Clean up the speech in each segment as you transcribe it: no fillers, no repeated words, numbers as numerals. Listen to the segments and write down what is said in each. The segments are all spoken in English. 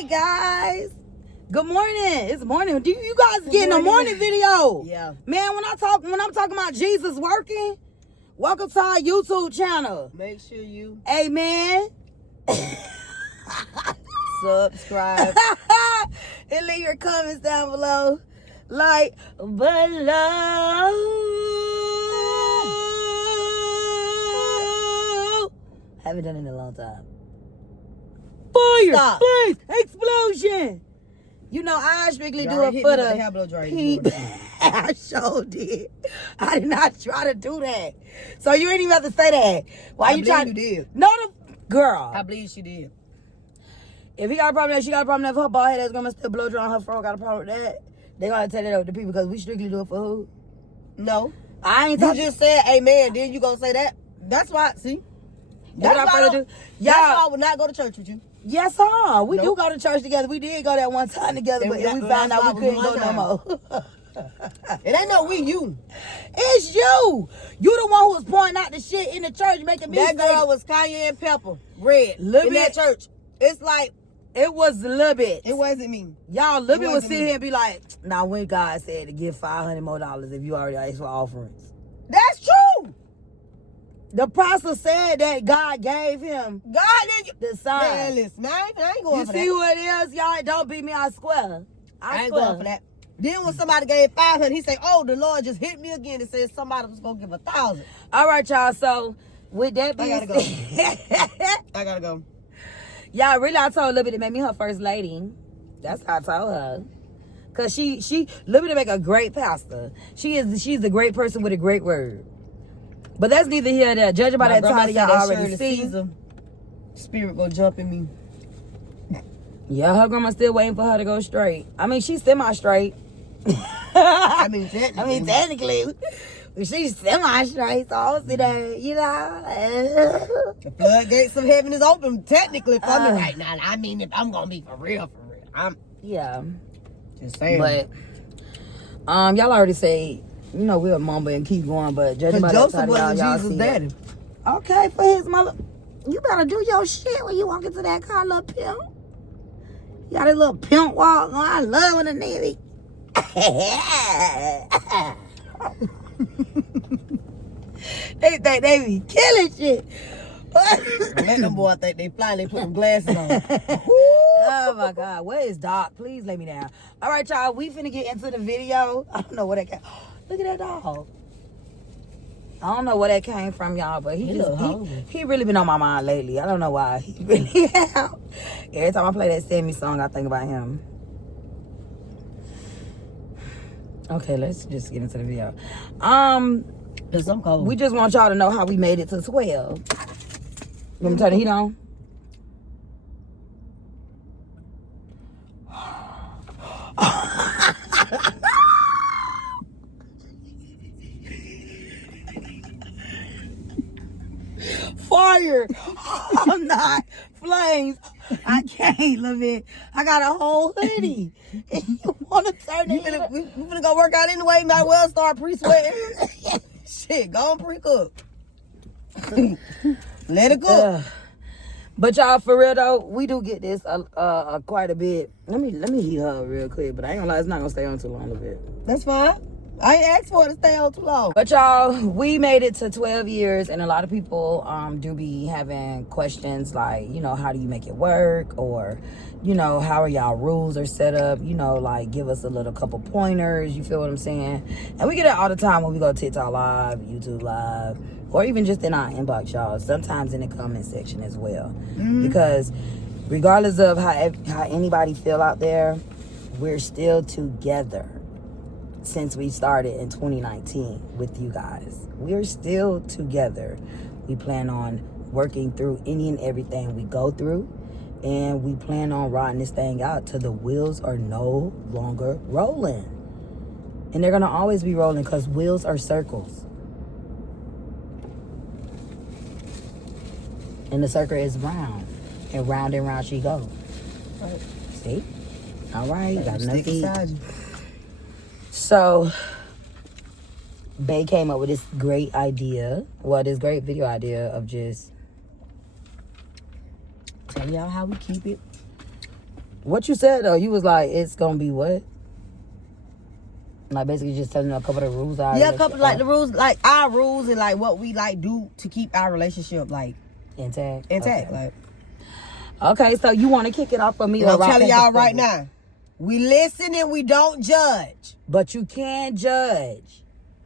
Hey guys, good morning. It's morning. Do you guys getting a morning video? Yeah. Man, when I'm talking about Jesus working, welcome to our YouTube channel. Make sure you Amen. subscribe. And leave your comments down below. Like below. Haven't done it in a long time. Fire! Stop. Flames! Explosion! You know, I strictly do it for the people. I sure did. I did not try to do that. So you ain't even have to say that. Why you trying? You did. No, the girl. I believe she did. If he got a problem that she got a problem that if her bald head ass gonna still blow dry on her fro got a problem with that, they gotta tell that over to people because we strictly do it for who? No. I ain't You talking. just said amen. Then you gonna say that. That's why. See. That's what I'm gonna do. That's why Y'all. I would not go to church with you. Yes, sir. We do Nope. go to church together. We did go that one time together, And but we we got- found that's out why we it was couldn't go one no time. more. It ain't no we, you. It's you. You the one who was pointing out the shit in the church, making me That say girl was Cayenne Pepper, red, Lil in that Bit- church. It's like, it was a little bit. it wasn't me. Y'all, Lil Bit would wasn't sit me. here and be like, "Now, when God said to give $500 more if you already asked for offerings." That's true. The pastor said that God gave him God didn't. the sign. Man, listen, I ain't going You for see that. who it is? Y'all don't beat me, I swear. I ain't swear. going for that. Then when somebody gave 500, he said, "Oh, the Lord just hit me again and said somebody was gonna give 1,000." All right, y'all. So with that being I gotta said, I gotta go. y'all, really, I told Lil Bit to make me her first lady. That's how I told her. Cause she Lil Bit to make a great pastor. She's a great person with a great word. But that's neither here nor there. Judging by that title, y'all already see. Spirit go jump in me. Yeah, her grandma still waiting for her to go straight. I mean, she's semi-straight. I mean, technically. technically, she's semi-straight, so I don't see that, you know. The floodgates of heaven is open technically for me right now. I mean, if I'm gonna be for real, I'm Yeah. just saying. But, y'all already say, you know, we'll mumble and keep going, but judging by that Joseph title, wasn't y'all Jesus' see daddy. it. Okay, for his mother. You better do your shit when you walk into that car, little pimp. You got a little pimp walk. Oh, I love when a nigga. They think they be killing shit. Let them boy think they fly, they put them glasses on. Oh my God, where is Doc? Please lay me down. All right, y'all, we finna get into the video. I don't know where that came. Look at that dog. I don't know where that came from, y'all, but he really been on my mind lately. I don't know why. He really have. Every time I play that Sammy song, I think about him. Okay, let's just get into the video. Cause I'm cold. We just want y'all to know how we made it to 12. You want me to turn the heat on? Fire! I'm not. Flames. I can't, love it. I got a whole hoodie. And you want to turn the heat on? We finna go work out anyway. Might well start pre-sweating. Shit, go on pre-cook. Let it go. But y'all, for real though, we do get this quite a bit. Let me heat her up real quick, but I ain't gonna lie, it's not gonna stay on too long a bit. That's fine. I ain't asked for it to stay on too long. But y'all, we made it to 12 years, and a lot of people do be having questions like, you know, how do you make it work? Or, you know, how are y'all rules are set up? You know, like, give us a little couple pointers, you feel what I'm saying? And we get it all the time when we go to TikTok Live, YouTube Live, or even just in our inbox, y'all. Sometimes in the comment section as well. Because regardless of how anybody feel out there, we're still together. Since we started in 2019 with you guys, we're still together. We plan on working through any and everything we go through, and we plan on riding this thing out till the wheels are no longer rolling. And they're gonna always be rolling because wheels are circles, and the circle is round and round she goes. Right. See? All right, got enough Stick feet. inside you. So, Bay came up with this great idea, this great video idea of just telling y'all how we keep it What you said though, you was like, it's gonna be what? Like basically just telling them a couple of the rules. Yeah, a couple like the rules, like our rules and like what we like do to keep our relationship like intact. Okay. Like. Okay, so you want to kick it off for me? And I'm telling y'all right now, we listen and we don't judge. But you can judge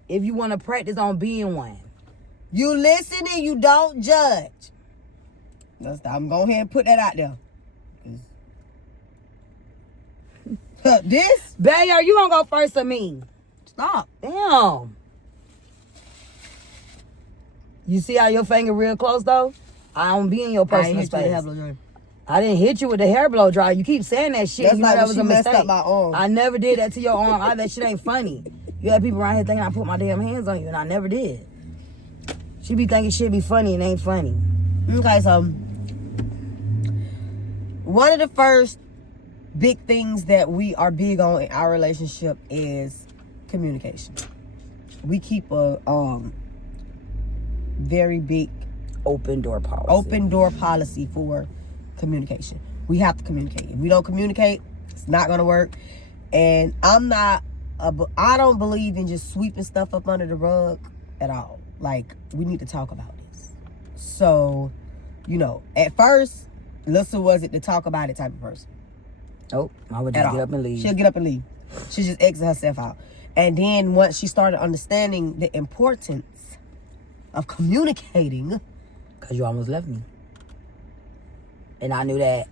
if you want to practice on being one. You listen and you don't judge. I'm going ahead and put that out there. This? Bae, are you going to go first or me? Stop. Damn. You see how your finger real close, though? I don't be in your personal space. I didn't hit you with the hair blow dry. You keep saying that shit. That's you know like that was a messed mistake. Up my arm. I never did that to your arm. That shit ain't funny. You have people around here thinking I put my damn hands on you, and I never did. She be thinking shit be funny and ain't funny. Okay, so one of the first big things that we are big on in our relationship is communication. We keep a very big open door policy for communication. We have to communicate. If we don't communicate, it's not gonna work. And I don't believe in just sweeping stuff up under the rug at all. Like, we need to talk about this. So, at first, Lissa wasn't the talk about it type of person. Nope. I would just get up and leave. She'll get up and leave. She'll just exit herself out. And then once she started understanding the importance of communicating, because you almost left me. And I knew that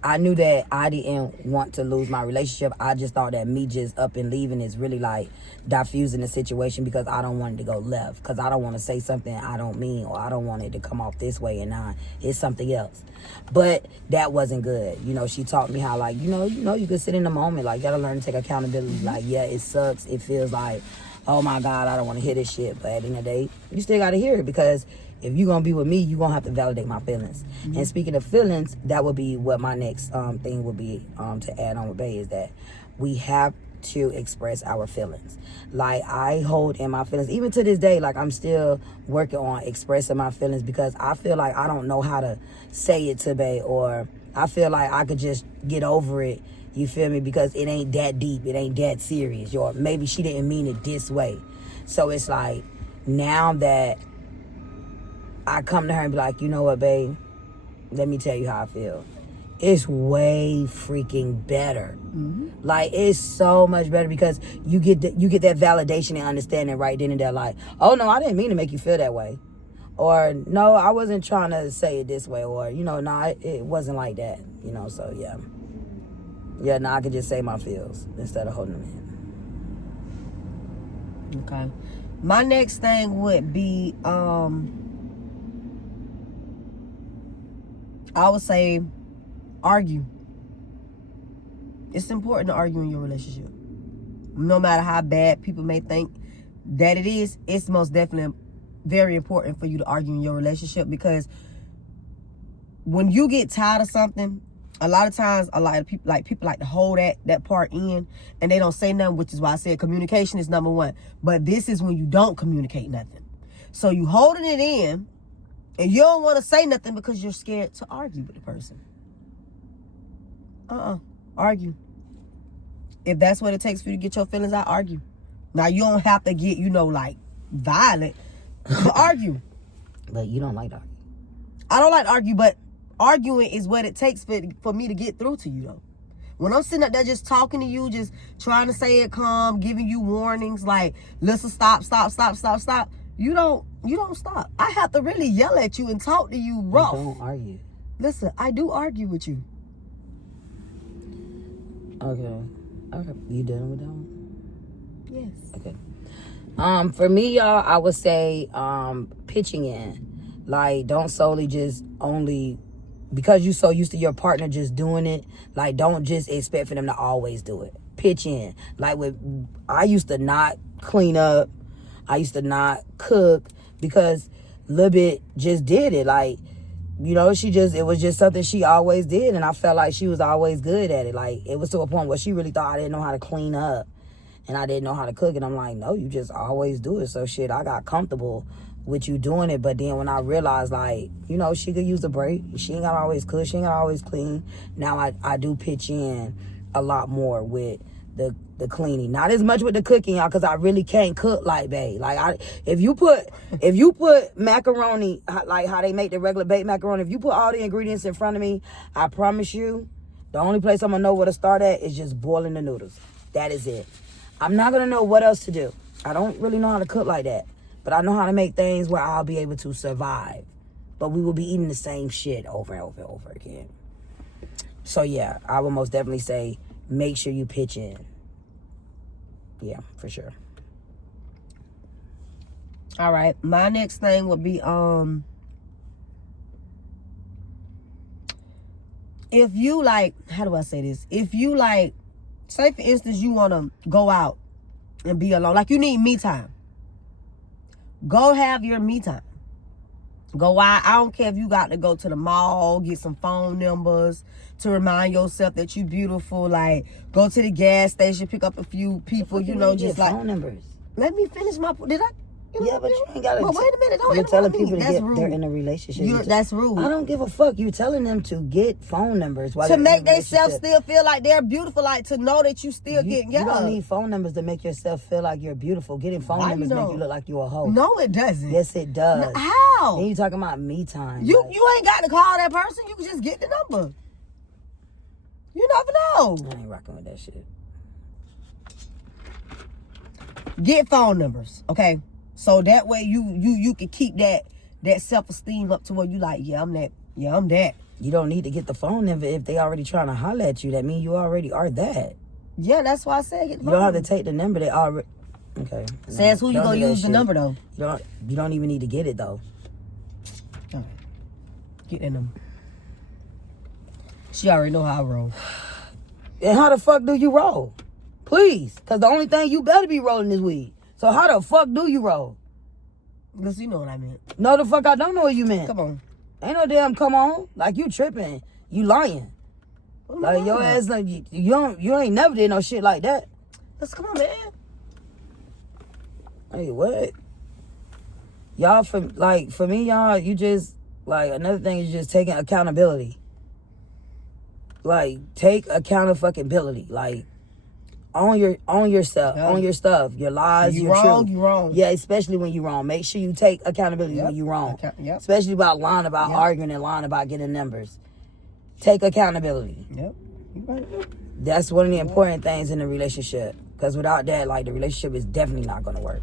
I didn't want to lose my relationship. I just thought that me just up and leaving is really like diffusing the situation because I don't want it to go left. Because I don't want to say something I don't mean, or I don't want it to come off this way and now it's something else. But that wasn't good. She taught me how, like, you can sit in the moment. Like, you got to learn to take accountability. Like, yeah, it sucks. It feels like, oh my God, I don't want to hear this shit. But at the end of the day, you still got to hear it because if you're going to be with me, you're going to have to validate my feelings. Mm-hmm. And speaking of feelings, that would be what my next thing would be to add on with Bae is that we have to express our feelings. Like, I hold in my feelings. Even to this day, like, I'm still working on expressing my feelings because I feel like I don't know how to say it to Bae, or I feel like I could just get over it. You feel me? Because it ain't that deep. It ain't that serious. Or maybe she didn't mean it this way. So it's like, now that I come to her and be like, you know what, babe? Let me tell you how I feel. It's way freaking better. Mm-hmm. Like, it's so much better because you get that validation and understanding right then and there. Like, oh, no, I didn't mean to make you feel that way. Or, no, I wasn't trying to say it this way. Or, no, it wasn't like that. So, yeah. Yeah, now I could just say my feels instead of holding them in. Okay. My next thing would be, I would say argue. It's important to argue in your relationship. No matter how bad people may think that it is, it's most definitely very important for you to argue in your relationship because when you get tired of something, a lot of times, a lot of people like to hold that part in and they don't say nothing, which is why I said communication is number one. But this is when you don't communicate nothing. So you holding it in and you don't want to say nothing because you're scared to argue with the person. Argue. If that's what it takes for you to get your feelings out, argue. Now, you don't have to get, like, violent, but argue. But you don't like to argue. I don't like to argue, but arguing is what it takes for me to get through to you, though. When I'm sitting up there just talking to you, just trying to say it calm, giving you warnings, like, listen, stop. You don't stop. I have to really yell at you and talk to you rough. You don't argue. Listen, I do argue with you. Okay. You done with that one? Yes. Okay. For me, y'all, I would say pitching in. Like, don't solely just only because you're so used to your partner just doing it. Like, don't just expect for them to always do it. Pitch in. Like, I used to not clean up. I used to not cook because Lil Bit just did it. Like, it was just something she always did. And I felt like she was always good at it. Like, it was to a point where she really thought I didn't know how to clean up and I didn't know how to cook. And I'm like, no, you just always do it. So shit, I got comfortable with you doing it. But then when I realized, like, you know, she could use a break. She ain't got to always cook. She ain't got to always clean. Now I do pitch in a lot more with the cleaning. Not as much with the cooking, y'all, because I really can't cook like bae. Like, if you put macaroni, like how they make the regular baked macaroni, if you put all the ingredients in front of me, I promise you, the only place I'm going to know where to start at is just boiling the noodles. That is it. I'm not going to know what else to do. I don't really know how to cook like that. But I know how to make things where I'll be able to survive. But we will be eating the same shit over and over and over again. So, yeah, I would most definitely say make sure you pitch in. Yeah, for sure. All right. My next thing would be, if you like, how do I say this? If you like, say for instance, you want to go out and be alone. Like, you need me time. Go have your me time. Go out. I don't care if you got to go to the mall, get some phone numbers to remind yourself that you beautiful. Like, go to the gas station, pick up a few people, you know, just like phone numbers. Let me finish my. Did I? Yeah, but you ain't got to. But wait a minute. Don't You're telling interrupt me. people to That's get. rude. They're in a relationship. That's rude. I don't give a fuck. You telling them to get phone numbers while To they're make in a themselves relationship. still feel like they're beautiful, like to know that you still getting. You don't need phone numbers to make yourself feel like you're beautiful. Getting phone numbers make you look like you're a hoe. No, it doesn't. Yes, it does. How? Then you talking about me time. You like, ain't got to call that person. You can just get the number. You never know. I ain't rocking with that shit. Get phone numbers, okay? So that way you can keep that self-esteem up to where you like, yeah, I'm that. Yeah, I'm that. You don't need to get the phone number if they already trying to holler at you. That means you already are that. Yeah, that's why I said get the You phone don't have to take the number. They already. Okay. Says who you gonna use the number though. You don't even need to get it though. All right. Get that number. She already know how I roll. And how the fuck do you roll? Please, because the only thing you better be rolling is weed. So how the fuck do you roll? Because you know what I meant. No, the fuck I don't know what you meant. Come on. Ain't no damn come on. Like, you tripping. You lying. Like, your ass, like, you ain't never did no shit like that. Let's come on, man. Hey, what? Y'all, for me, y'all, you just, like, another thing is just taking accountability. Like, take accountability. Like, own yourself, own your stuff, your lies, you your wrong, truth. you wrong. Yeah, especially when you're wrong. Make sure you take accountability when you're wrong. Yep. Especially about lying about arguing and lying about getting numbers. Take accountability. Yep. You right. That's one of the important things in a relationship. Because without that, like, the relationship is definitely not going to work.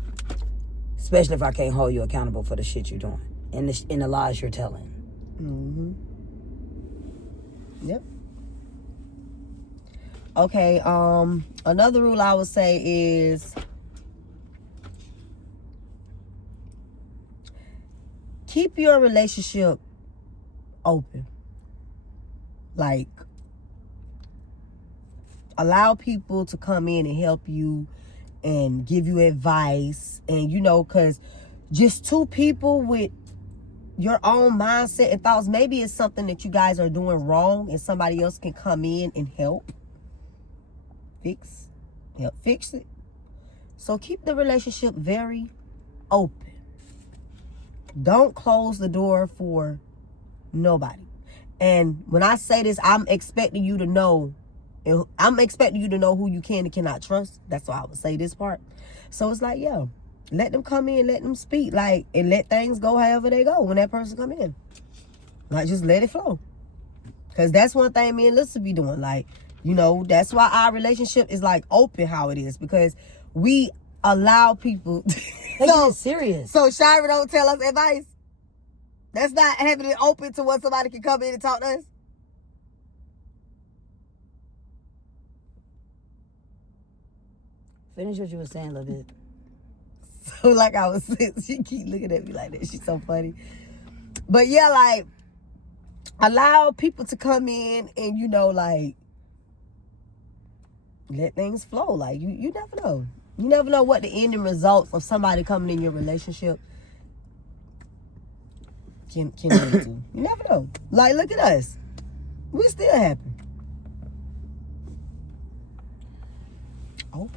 Especially if I can't hold you accountable for the shit you're doing and the lies you're telling. Mm-hmm. Yep. Okay, another rule I would say is keep your relationship open. Like, allow people to come in and help you and give you advice. And, you know, because just two people with your own mindset and thoughts, maybe it's something that you guys are doing wrong and somebody else can come in and help fix it. So keep the relationship very open. Don't close the door for nobody. And when I say this, I'm expecting you to know who you can and cannot trust. That's why I would say this part. So it's like, yeah, let them come in, let them speak, like, and let things go however they go when that person come in. Like, just let it flow. Because that's one thing me and Lisa be doing. Like, you know, that's why our relationship is like open how it is, because we allow people. So serious. So Shira don't tell us advice. That's not having it open to what somebody can come in and talk to us. Finish what you were saying a little bit. So like I was saying, she keep looking at me like that. She's so funny. But yeah, like, allow people to come in and, you know, like, let things flow. Like, you never know. You never know what the ending results of somebody coming in your relationship can lead to. You never know. Like, look at us. We still happy. Open.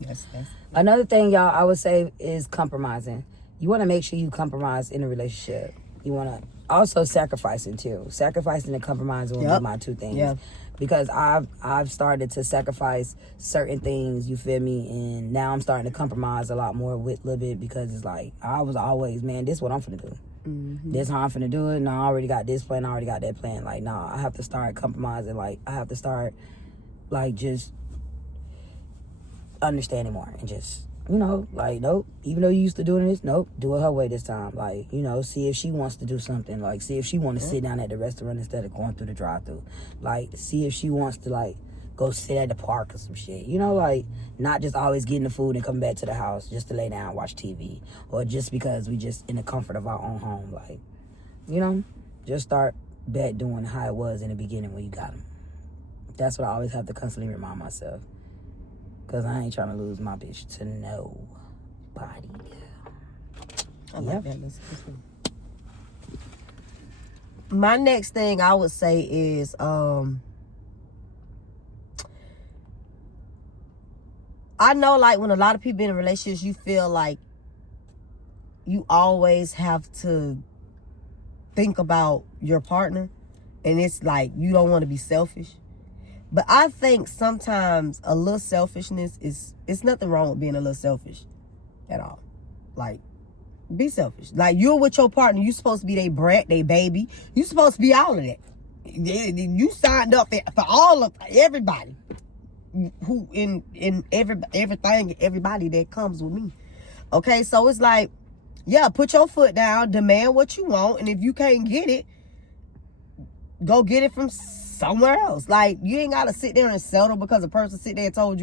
Yeah. That's Another thing, y'all, I would say is compromising. You want to make sure you compromise in a relationship. You want to also sacrificing too. Sacrificing and compromising will be my two things. Yeah. Because I've started to sacrifice certain things, you feel me, and now I'm starting to compromise a lot more with Lil Bit, because it's like I was always, man, this is what I'm finna do. This how I'm finna do it. No, I already got this plan. I already got that plan. Like, nah, I have to start compromising. Like, I have to start, like, just understanding more and just, you know, like, nope, even though you used to doing this, nope, do it her way this time. Like, you know, see if she wants to do something. Like, see if she want to sit down at the restaurant instead of going through the drive-thru. Like, see if she wants to, like, go sit at the park or some shit. You know, like, not just always getting the food and coming back to the house just to lay down and watch TV. Or just because we just in the comfort of our own home. Like, you know, just start back doing how it was in the beginning when you got them. That's what I always have to constantly remind myself. Because I ain't trying to lose my bitch to nobody. I like that. My next thing I would say is I know, like, when a lot of people in relationships, you feel like you always have to think about your partner, and it's like you don't want to be selfish. But I think sometimes a little selfishness it's nothing wrong with being a little selfish at all. Like, be selfish. Like, you're with your partner, you're supposed to be their brat, their baby. You're supposed to be all of that. You signed up for all of everybody who in everything, everybody that comes with me. Okay, so it's like, yeah, put your foot down, demand what you want, and if you can't get it, go get it from somewhere else. Like, you ain't gotta sit there and settle because a person sit there and told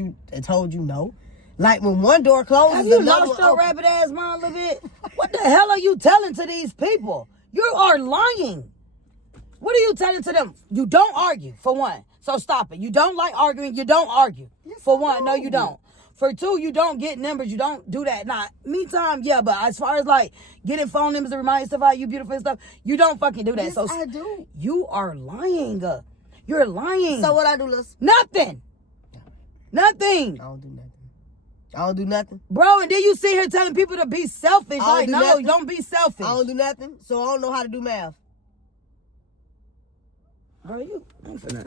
you no. Like, when one door closes, have you lost your rabbit ass mind a little bit? What the hell are you telling to these people? You are lying. What are you telling to them? You don't argue, for one. So stop it. You don't like arguing. You don't argue. Yes, for one, no, you don't. For two, you don't get numbers. You don't do that. Nah, meantime, yeah, but as far as, like, getting phone numbers to remind yourself how you beautiful and stuff, you don't fucking do that. Yes, so I do. You are lying. You're lying. So what I do, Liz? Nothing. Nothing. I don't do nothing. I don't do nothing. Bro, and then you sit here telling people to be selfish. Like, no, nothing. don't be selfish. I don't do nothing, so I don't know how to do math. Bro, I'm finna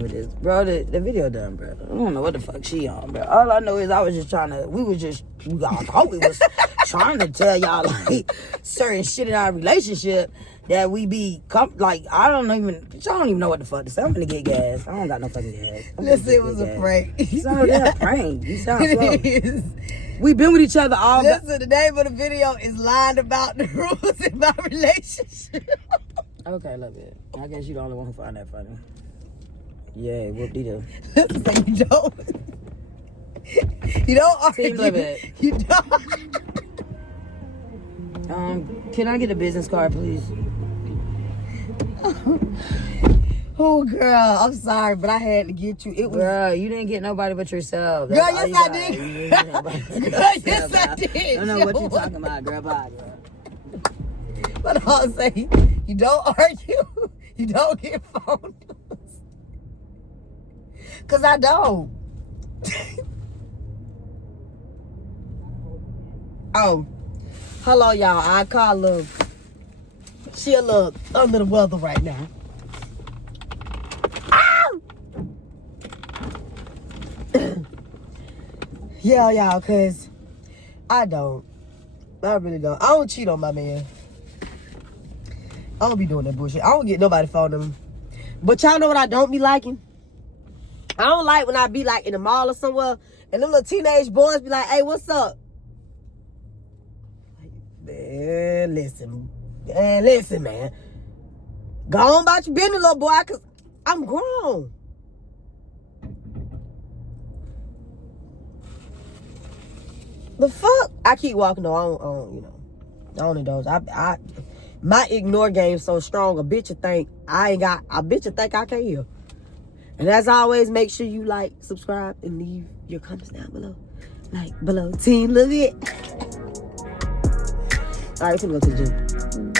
with this. Bro, the video done, bro. I don't know what the fuck she on, bro. All I know is I was just trying to, I thought we was trying to tell y'all, like, certain shit in our relationship that we be, like, I don't even know what the fuck to say. I'm finna get gas. I don't got no fucking gas. Listen, it was a prank. It's not a prank. You sound slow. We been with each other all day. Listen, the name of the video is lying about the rules in my relationship. Okay, love it. I guess you the only one who find that funny. Yeah, whoop-de-doo. So you don't argue. Team Love It. You don't. Can I get a business card, please? Oh, girl, I'm sorry, but I had to get you. It was, girl, you didn't get nobody but yourself. Girl, yes, I did. Girl, yes, I did. I don't know what you talking about, girl. Bye, girl. But I'll say, you don't argue. You don't get phone numbers. Because I don't. Oh, hello, y'all. I call Lil. She a little under the weather right now. Ow! Yeah, y'all, because I don't. I really don't. I don't cheat on my man. I don't be doing that bullshit. I don't get nobody phone number. But y'all know what I don't be liking? I don't like when I be, like, in the mall or somewhere, and them little teenage boys be like, hey, what's up? Man, listen. Man, listen, man. Go on about your business, little boy, because I'm grown. The fuck? I keep walking, though. I don't indulge. My ignore game so strong, a bitch would think I can't hear. And as always, make sure you like, subscribe, and leave your comments down below. Like, below. Team Lil Bit. All right, we're gonna go to the gym.